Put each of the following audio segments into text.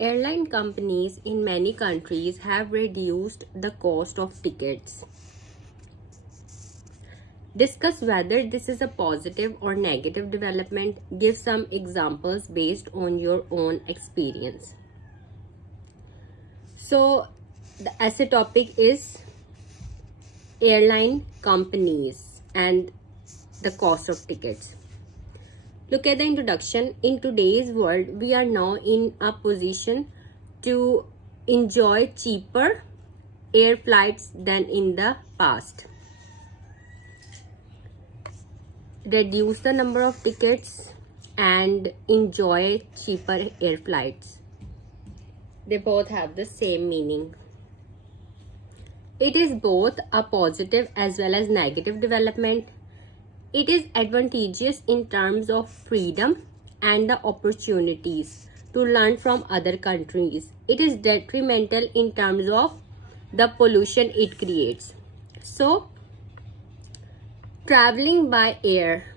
Airline companies in many countries have reduced the cost of tickets. Discuss whether this is a positive or negative development. Give some examples based on your own experience. So, the essay topic is airline companies and the cost of tickets. Look at the introduction. In today's world, we are now in a position to enjoy cheaper air flights than in the past. Reduce the number of tickets and enjoy cheaper air flights. They both have the same meaning. It is both a positive as well as negative development. It is advantageous in terms of freedom and the opportunities to learn from other countries. It is detrimental in terms of the pollution it creates. So, traveling by air,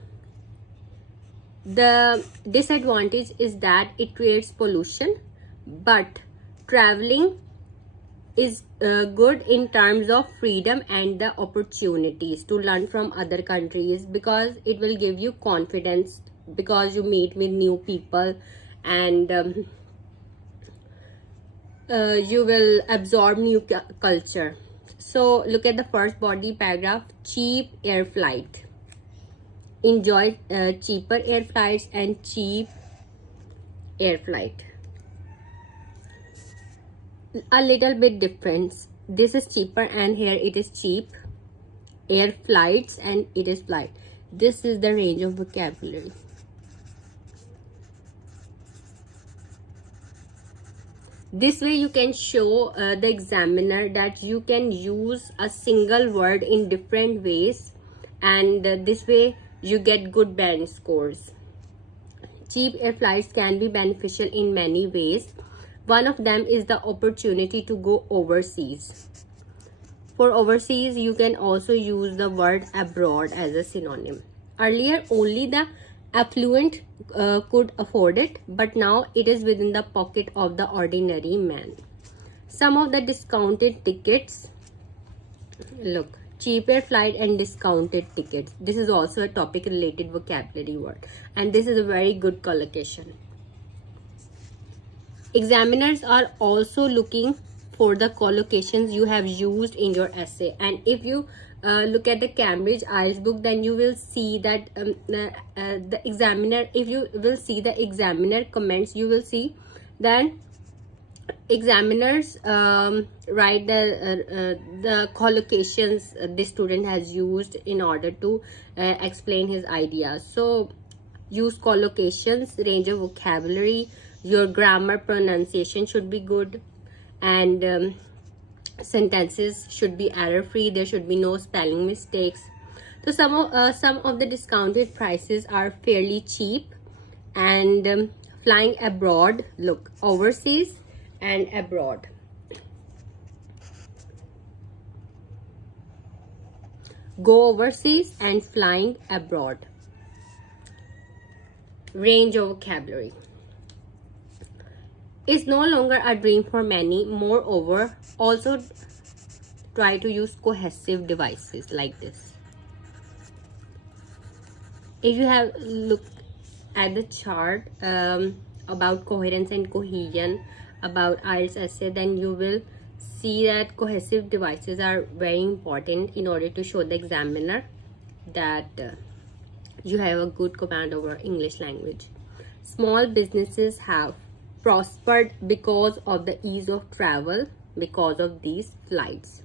the disadvantage is that it creates pollution, but traveling is good in terms of freedom and the opportunities to learn from other countries, because it will give you confidence, because you meet with new people and you will absorb new culture. So look at the first body paragraph. Cheap air flight. Enjoy cheaper air flights and cheap air flight. A little bit difference. This is cheaper and here it is cheap air flights and it is flight. This is the range of vocabulary. This way you can show the examiner that you can use a single word in different ways, and this way you get good band scores. Cheap air flights can be beneficial in many ways. One of them is the opportunity to go overseas. For overseas, you can also use the word abroad as a synonym. Earlier, only the affluent could afford it, but now it is within the pocket of the ordinary man. Some of the discounted tickets. Look, cheap air flight and discounted tickets. This is also a topic related vocabulary word, and this is a very good collocation. Examiners are also looking for the collocations you have used in your essay, and if you look at the Cambridge IELTS book, then you will see that the examiner, if you will see the examiner comments, you will see that examiners write the collocations the student has used in order to explain his ideas. So use collocations, range of vocabulary, your grammar pronunciation should be good, and sentences should be error free. There should be no spelling mistakes. So some of the discounted prices are fairly cheap, and flying abroad. Look, overseas and abroad. Go overseas and flying abroad. Range of vocabulary is no longer a dream for many. Moreover, also try to use cohesive devices like this. If you have looked at the chart about coherence and cohesion about IELTS essay, then you will see that cohesive devices are very important in order to show the examiner that you have a good command over English language. Small businesses have prospered because of the ease of travel, because of these flights.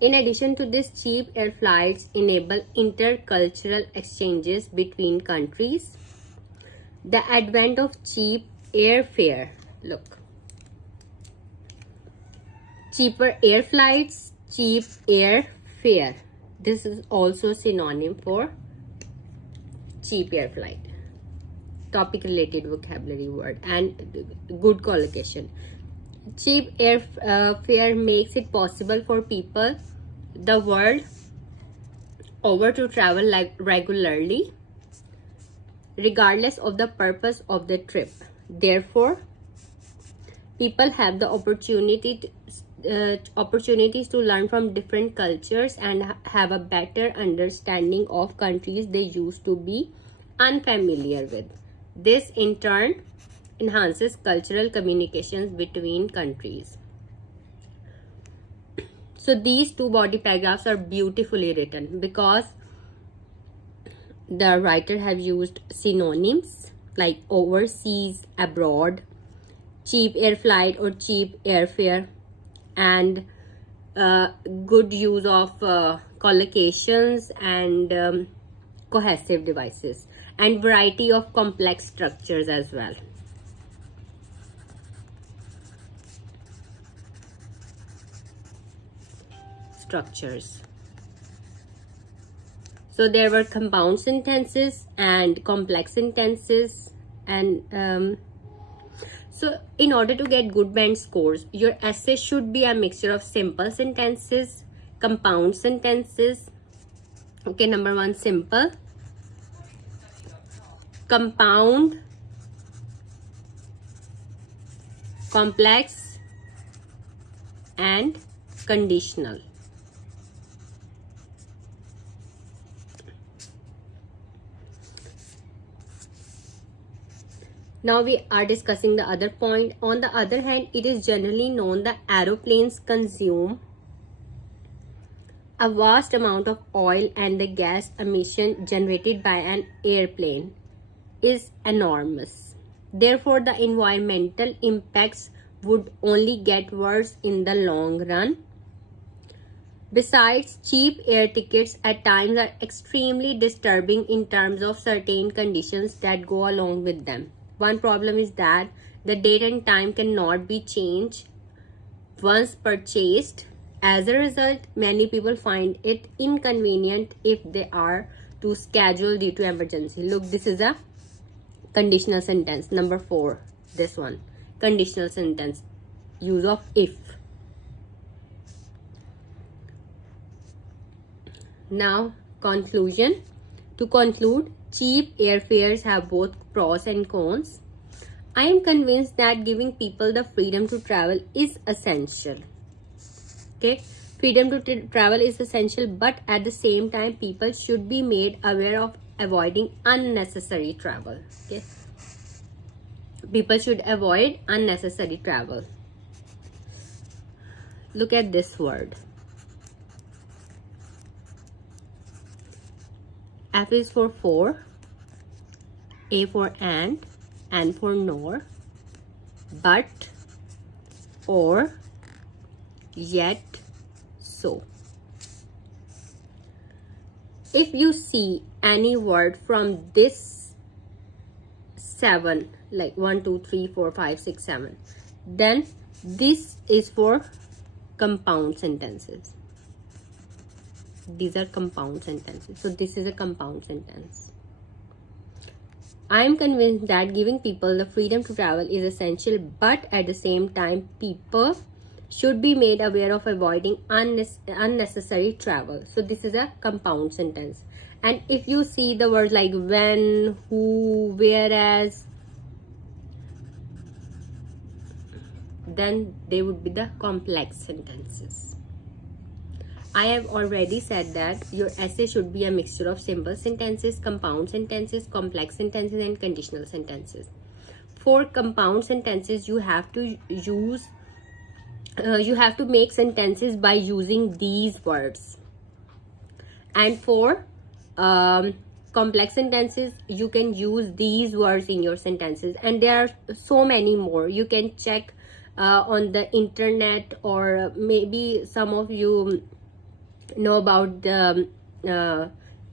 In addition to this, cheap air flights enable intercultural exchanges between countries. The advent of cheap airfare. Look, cheaper air flights, cheap airfare. This is also synonym for cheap air flight. Topic related vocabulary word and good collocation. Cheap airfare makes it possible for people the world over to travel like regularly, regardless of the purpose of the trip. Therefore, people have the opportunities to learn from different cultures and have a better understanding of countries they used to be unfamiliar with. This in turn enhances cultural communications between countries. So these two body paragraphs are beautifully written because the writer have used synonyms like overseas, abroad, cheap air flight or cheap airfare, and good use of collocations and cohesive devices, and variety of complex structures as well. So there were compound sentences and complex sentences, and so in order to get good band scores, your essay should be a mixture of simple sentences, compound sentences. Okay, number one, simple, compound, complex, and conditional. Now we are discussing the other point. On the other hand, it is generally known that aeroplanes consume a vast amount of oil, and the gas emission generated by an airplane is enormous. Therefore, the environmental impacts would only get worse in the long run. Besides, cheap air tickets at times are extremely disturbing in terms of certain conditions that go along with them. One problem is that the date and time cannot be changed once purchased. As a result, many people find it inconvenient if they are to schedule due to emergency. Look, this is a conditional sentence. Number 4, this one. Conditional sentence. Use of if. Now, conclusion. To conclude, cheap airfares have both pros and cons. I am convinced that giving people the freedom to travel is essential. Okay, freedom to travel is essential, but at the same time, people should be made aware of avoiding unnecessary travel. Okay, people should avoid unnecessary travel. Look at this word. F is for, A for and N for nor, but, or, yet, so. If you see any word from this 7, like 1, 2, 3, 4, 5, 6, 7, then this is for compound sentences. These are compound sentences. So this is a compound sentence. I am convinced that giving people the freedom to travel is essential, but at the same time, people should be made aware of avoiding unnecessary travel. So this is a compound sentence. And if you see the words like when, who, whereas, then they would be the complex sentences. I have already said that your essay should be a mixture of simple sentences, compound sentences, complex sentences, and conditional sentences. For compound sentences, you have to make sentences by using these words. And for complex sentences, you can use these words in your sentences. And there are so many more. You can check on the internet, or maybe some of you know about the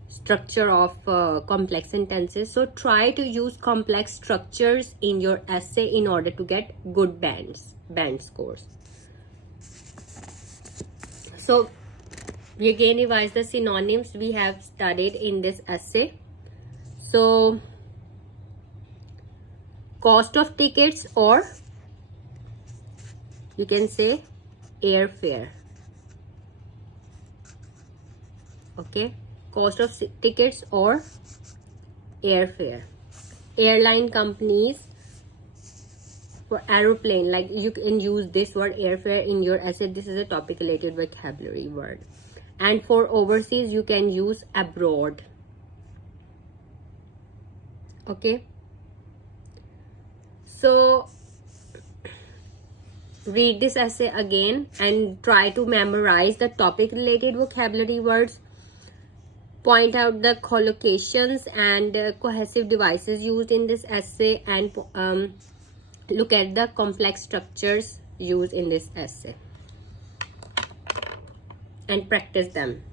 structure of complex sentences. So try to use complex structures in your essay in order to get good band scores. So we again revise the synonyms we have studied in this essay. So cost of tickets, or you can say airfare. Okay, cost of tickets or airfare. Airline companies For aeroplane, like you can use this word airfare in your essay. This is a topic related vocabulary word. And for overseas, you can use abroad. Okay, so read this essay again and try to memorize the topic related vocabulary words. Point out the collocations and cohesive devices used in this essay, and look at the complex structures used in this essay and practice them.